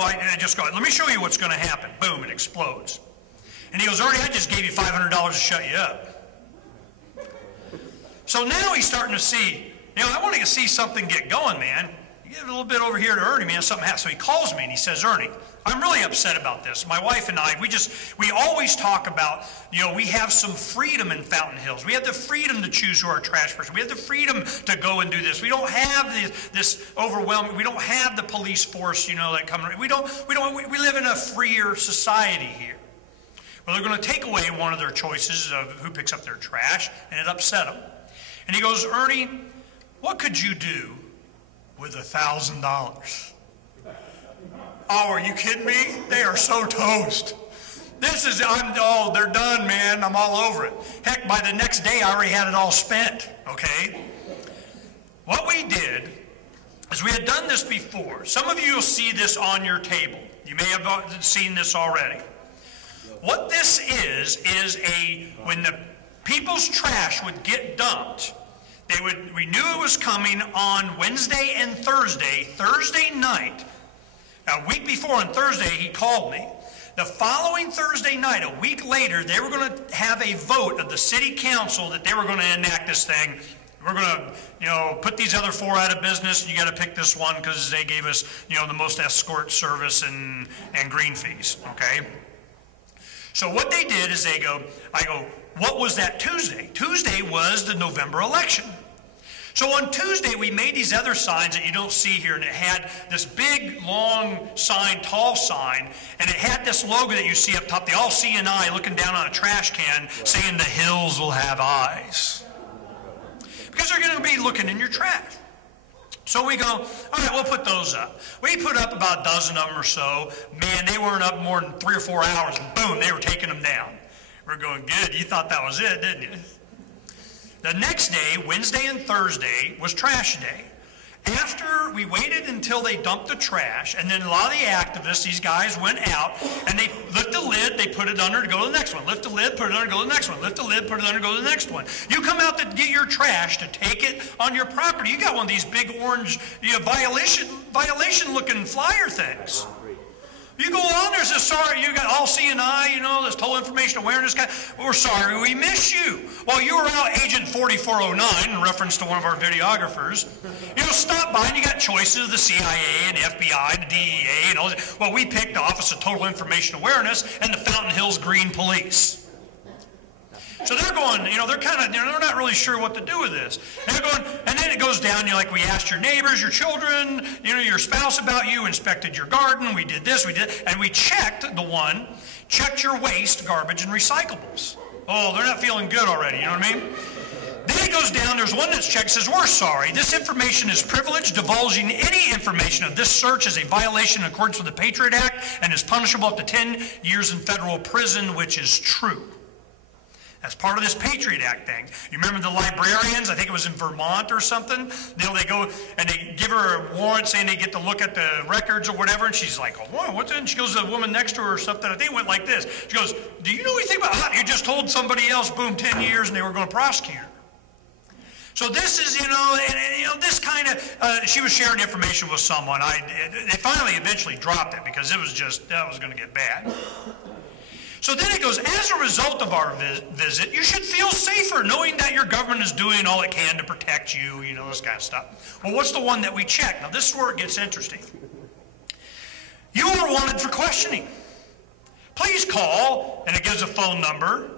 I just go, let me show you what's going to happen. Boom, it explodes. And he goes, Ernie, I just gave you $500 to shut you up. So now he's starting to see, I want to see something get going, man. You get a little bit over here to Ernie, man, something happens. So he calls me and he says, Ernie, I'm really upset about this. My wife and I, we always talk about, we have some freedom in Fountain Hills. We have the freedom to choose who our trash person. We have the freedom to go and do this. We don't have this overwhelming, we don't have the police force, that come. We live in a freer society here. Well, they're going to take away one of their choices of who picks up their trash, and it upset them. And he goes, Ernie, what could you do with $1,000? Oh, are you kidding me? They are so toast. They're done, man. I'm all over it. Heck, by the next day, I already had it all spent, okay? What we did is we had done this before. Some of you will see this on your table. You may have seen this already. What this is when the people's trash would get dumped, we knew it was coming on Wednesday and Thursday. Thursday night, a week before on Thursday, he called me. The following Thursday night, a week later, they were going to have a vote of the city council that they were going to enact this thing. We're going to, put these other 4 out of business. You got to pick this one because they gave us, the most escort service and green fees, okay? So what they did is I go, what was that Tuesday? Tuesday was the November election. So on Tuesday, we made these other signs that you don't see here, and it had this big, long sign, tall sign, and it had this logo that you see up top, the all see an eye looking down on a trash can saying the hills will have eyes. Because they're going to be looking in your trash. So we go, all right, we'll put those up. We put up about a dozen of them or so. Man, they weren't up more than 3 or 4 hours, and boom, they were taking them down. We're going, good, you thought that was it, didn't you? The next day, Wednesday and Thursday, was trash day. After we waited until they dumped the trash, and then a lot of the activists, these guys went out, and they lift the lid, they put it under to go to the next one. Lift the lid, put it under, go to the next one. Lift the lid, put it under, go to the next one. You come out to get your trash to take it on your property. You got one of these big orange violation-looking flyer things. You go on, there's a sorry, you got all CNI, this total information awareness guy. We're sorry we missed you. While you were out, Agent 4409, in reference to one of our videographers, stop by and you got choices of the CIA and the FBI and the DEA and all that. Well, we picked Office of Total Information Awareness and the Fountain Hills Green Police. So they're going, they're not really sure what to do with this. And they're going, and then it goes down, like we asked your neighbors, your children, your spouse about you, inspected your garden, we did this, we did, and we checked your waste, garbage, and recyclables. Oh, they're not feeling good already, you know what I mean? Then it goes down, there's one that's checked, says, we're sorry, this information is privileged. Divulging any information of this search is a violation in accordance with the Patriot Act and is punishable up to 10 years in federal prison, which is true. As part of this Patriot Act thing. You remember the librarians, I think it was in Vermont or something, they go and they give her a warrant saying they get to look at the records or whatever, and she's like, oh, what's that? And she goes to the woman next to her or something, I think it went like this. She goes, do you know anything about that? You just told somebody else, boom, 10 years, and they were going to prosecute her. So this is, this kind of, she was sharing information with someone. They finally eventually dropped it because it was just, that was going to get bad. So then it goes, as a result of our visit, you should feel safer knowing that your government is doing all it can to protect you, this kind of stuff. Well, what's the one that we check? Now, this is where it gets interesting. You are wanted for questioning. Please call, and it gives a phone number,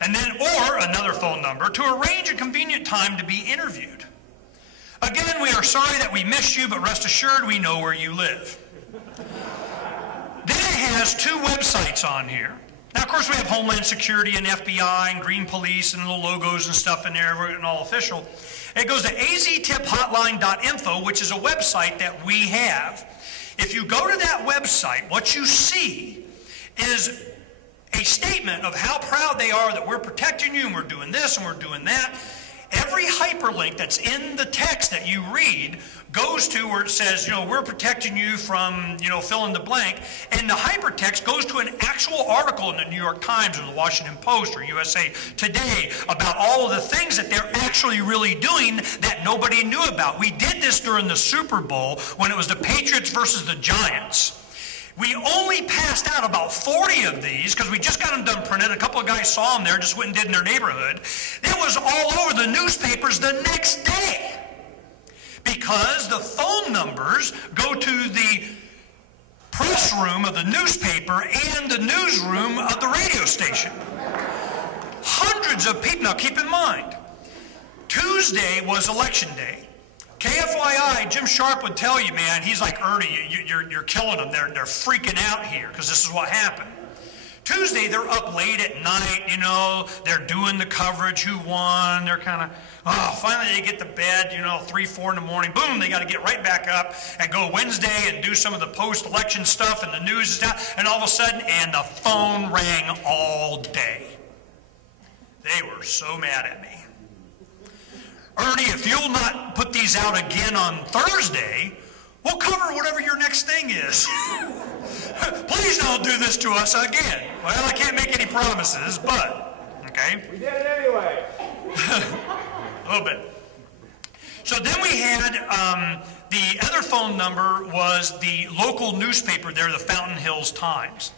and then, or another phone number, to arrange a convenient time to be interviewed. Again, we are sorry that we missed you, but rest assured we know where you live. Then it has 2 websites on here. Now, of course, we have Homeland Security and FBI and Green Police and little logos and stuff in there. We're getting all official. It goes to aztiphotline.info, which is a website that we have. If you go to that website, what you see is a statement of how proud they are that we're protecting you and we're doing this and we're doing that. Every hyperlink that's in the text that you read goes to where it says, we're protecting you from, fill in the blank. And the hypertext goes to an actual article in the New York Times or the Washington Post or USA Today about all of the things that they're actually really doing that nobody knew about. We did this during the Super Bowl when it was the Patriots versus the Giants. We only passed out about 40 of these because we just got them done printed. A couple of guys saw them there, just went and did in their neighborhood. It was all over the newspapers the next day because the phone numbers go to the press room of the newspaper and the newsroom of the radio station. Hundreds of people. Now keep in mind, Tuesday was election day. KFYI, Jim Sharp would tell you, man, he's like, Ernie, you're killing them. They're freaking out here because this is what happened. Tuesday, they're up late at night, you know, they're doing the coverage, who won, they're kind of, finally they get to bed, 3, 4 in the morning, boom, they got to get right back up and go Wednesday and do some of the post-election stuff and the news is down, and all of a sudden, and the phone rang all day. They were so mad at me. Ernie, if you'll not put these out again on Thursday, we'll cover whatever your next thing is. Please don't do this to us again. Well, I can't make any promises, but, okay? We did it anyway. A little bit. So then we had, the other phone number was the local newspaper there, the Fountain Hills Times.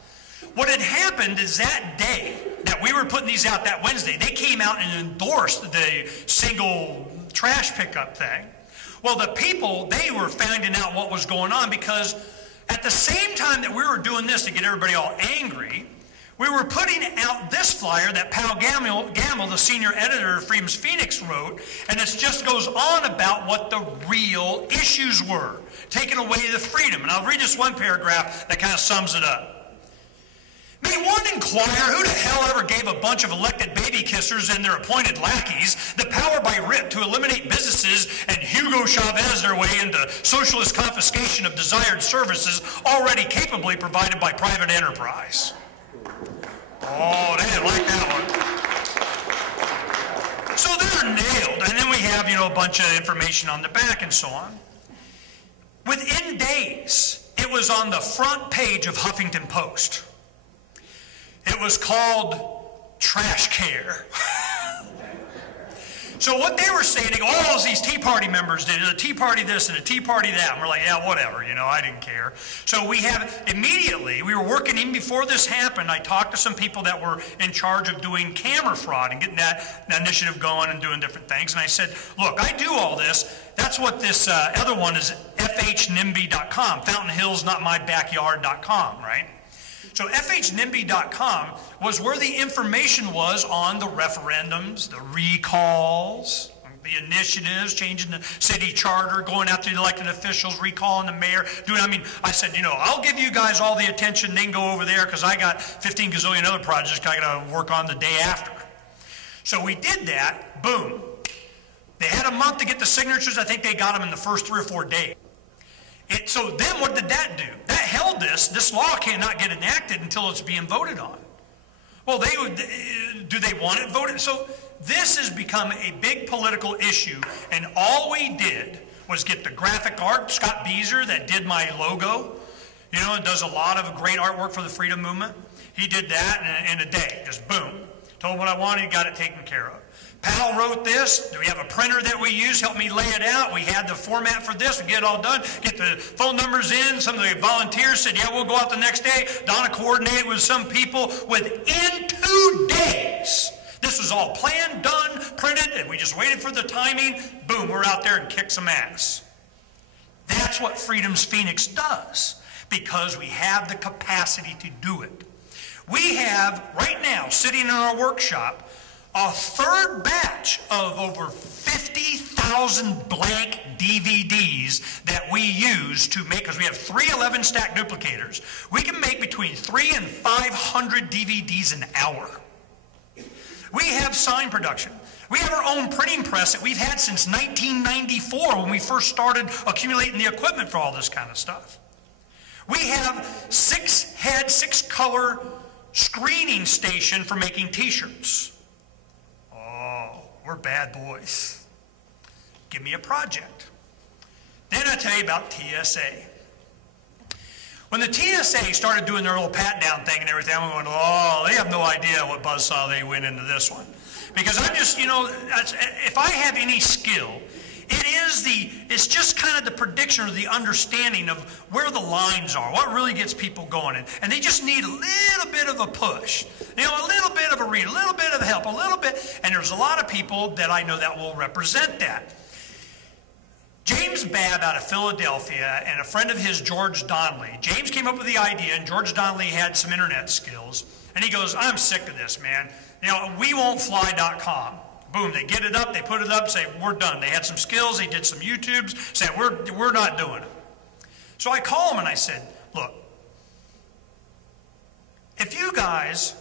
What had happened is that day that we were putting these out that Wednesday, they came out and endorsed the single trash pickup thing. Well, the people, they were finding out what was going on because at the same time that we were doing this to get everybody all angry, we were putting out this flyer that Pal Gamble, the senior editor of Freedom's Phoenix, wrote, and it just goes on about what the real issues were, taking away the freedom. And I'll read this one paragraph that kind of sums it up. May one inquire who the hell ever gave a bunch of elected baby kissers and their appointed lackeys the power by writ to eliminate businesses and Hugo Chavez their way into socialist confiscation of desired services already capably provided by private enterprise? Oh, they didn't like that one. So they're nailed. And then we have, a bunch of information on the back and so on. Within days, it was on the front page of Huffington Post. It was called Trash Care. So what they were saying, all these Tea Party members did, a Tea Party this and a Tea Party that, and we're like, yeah, whatever, I didn't care. So we were working, even before this happened, I talked to some people that were in charge of doing camera fraud and getting that initiative going and doing different things, and I said, look, I do all this. That's what this other one is, FHNIMBY.com, FountainHillsNotMyBackyard.com, right? So FHNIMBY.com was where the information was on the referendums, the recalls, the initiatives, changing the city charter, going out to the elected officials, recalling the mayor. I said, I'll give you guys all the attention. They can go over there because I got 15 gazillion other projects I got to work on the day after. So we did that. Boom. They had a month to get the signatures. I think they got them in the first 3 or 4 days. So then what did that do? That held this law cannot get enacted until it's being voted on. Well, do they want it voted? So this has become a big political issue, and all we did was get the graphic art, Scott Beezer, that did my logo, and does a lot of great artwork for the freedom movement. He did that in a day, just boom. Told him what I wanted, he got it taken care of. Pal wrote this. Do we have a printer that we use? Help me lay it out. We had the format for this. We get it all done. Get the phone numbers in. Some of the volunteers said, yeah, we'll go out the next day. Donna coordinated with some people. Within 2 days, this was all planned, done, printed, and we just waited for the timing. Boom, we're out there and kick some ass. That's what Freedom's Phoenix does, because we have the capacity to do it. We have, right now, sitting in our workshop, a third batch of over 50,000 blank DVDs that we use to make, because we have 3 11-stack duplicators. We can make between 300 and 500 DVDs an hour. We have sign production. We have our own printing press that we've had since 1994 when we first started accumulating the equipment for all this kind of stuff. We have 6-head, 6-color screening station for making t-shirts. We're bad boys. Give me a project. Then I tell you about TSA. When the TSA started doing their little pat-down thing and everything, I'm going, they have no idea what buzzsaw they went into this one. Because I'm just, if I have any skill, it's just kind of the prediction or the understanding of where the lines are, what really gets people going. And they just need a little bit of a push, a little bit of a read, a little bit of help, a little bit. And there's a lot of people that I know that will represent that. James Babb out of Philadelphia and a friend of his, George Donnelly. James came up with the idea, and George Donnelly had some internet skills. And he goes, I'm sick of this, man. WeWon'tFly.com. Boom, they get it up, they put it up, say, we're done. They had some skills, they did some YouTubes, said, we're not doing it. So I call him and I said, look, if you guys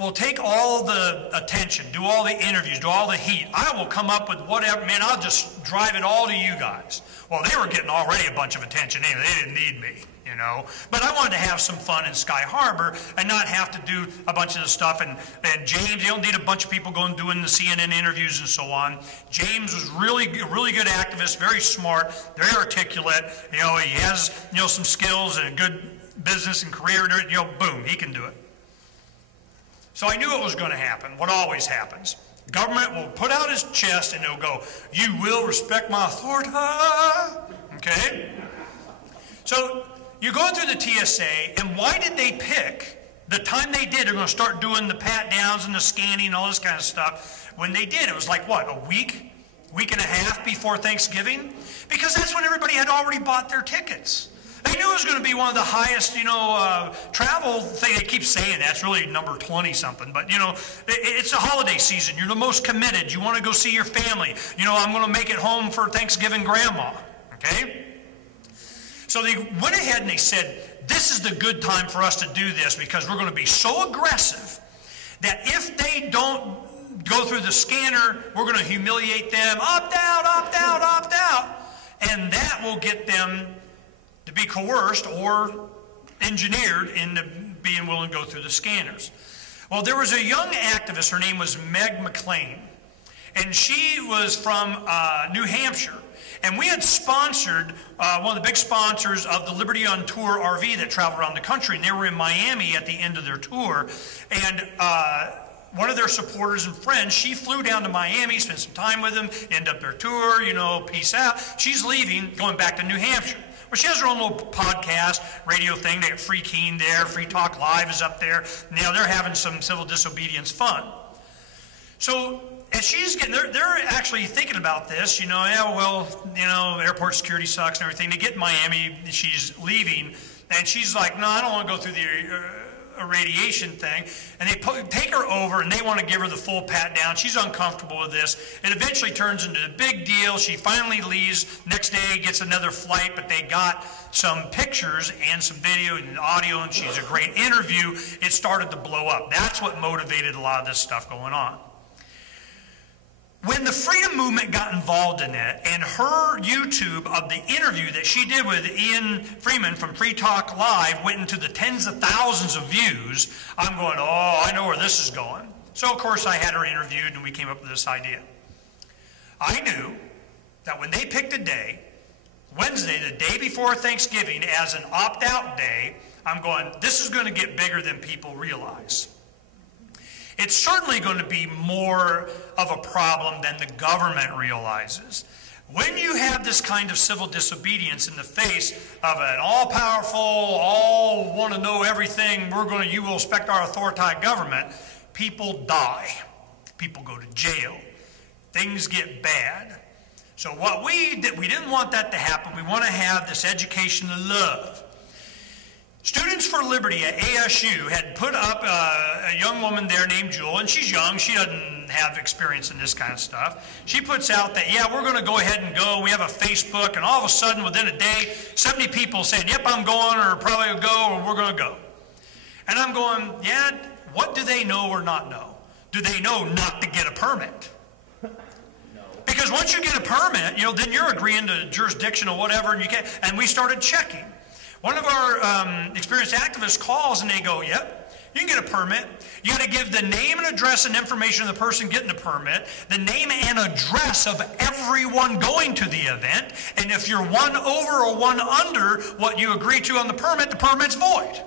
will take all the attention, do all the interviews, do all the heat, I will come up with whatever, man, I'll just drive it all to you guys. Well, they were getting already a bunch of attention anyway, they didn't need me. But I wanted to have some fun in Sky Harbor and not have to do a bunch of the stuff. And James, you don't need a bunch of people going doing the CNN interviews and so on. James was a really good activist, very smart, very articulate. He has some skills and a good business and career. Boom, he can do it. So I knew it was going to happen. What always happens. Government will put out his chest and he'll go, "You will respect my authority." Okay. So you're going through the TSA, and why did they pick the time they did? They're going to start doing the pat downs and the scanning and all this kind of stuff. When they did, it was like, what, a week and a half before Thanksgiving? Because that's when everybody had already bought their tickets. They knew it was going to be one of the highest, travel thing. They keep saying that's really number 20-something. But, it's a holiday season. You're the most committed. You want to go see your family. I'm going to make it home for Thanksgiving grandma. Okay? So they went ahead and they said, this is the good time for us to do this because we're going to be so aggressive that if they don't go through the scanner, we're going to humiliate them, opt out, opt out, opt out. And that will get them to be coerced or engineered into being willing to go through the scanners. Well, there was a young activist, her name was Meg McLean, and she was from New Hampshire. And we had sponsored, one of the big sponsors of the Liberty on Tour RV that traveled around the country, and they were in Miami at the end of their tour. And one of their supporters and friends, she flew down to Miami, spent some time with them, end up their tour, peace out. She's leaving, going back to New Hampshire. Well, she has her own little podcast, radio thing. They have Free Keene there, Free Talk Live is up there. Now they're having some civil disobedience fun. So as she's getting, they're actually thinking about this, airport security sucks and everything. They get in Miami, she's leaving, and she's like, no, I don't want to go through the irradiation thing. And they take her over, and they want to give her the full pat down. She's uncomfortable with this. It eventually turns into a big deal. She finally leaves. Next day, gets another flight, but they got some pictures and some video and audio, and she's a great interview. It started to blow up. That's what motivated a lot of this stuff going on. When the freedom movement got involved in it, and her YouTube of the interview that she did with Ian Freeman from Free Talk Live went into the tens of thousands of views, I'm going, oh, I know where this is going. So, of course, I had her interviewed, and we came up with this idea. I knew that when they picked a day, Wednesday, the day before Thanksgiving, as an opt-out day, I'm going, this is going to get bigger than people realize. It's certainly going to be more of a problem than the government realizes. When you have this kind of civil disobedience in the face of an all-powerful, all want to know everything, you will respect our authoritarian government, people die. People go to jail. Things get bad. So what we didn't want that to happen. We want to have this education of love. Students for Liberty at ASU had put up a young woman there named Jewel, and she's young. She doesn't have experience in this kind of stuff. She puts out that, yeah, we're going to go ahead and go. We have a Facebook, and all of a sudden, within a day, 70 people saying, yep, I'm going, or probably will go, or we're going to go. And I'm going, yeah, what do they know or not know? Do they know not to get a permit? No. Because once you get a permit, then you're agreeing to jurisdiction or whatever, and we started checking. One of our experienced activists calls and they go, yep, you can get a permit. You got to give the name and address and information of the person getting the permit, the name and address of everyone going to the event, and if you're one over or one under what you agree to on the permit's void.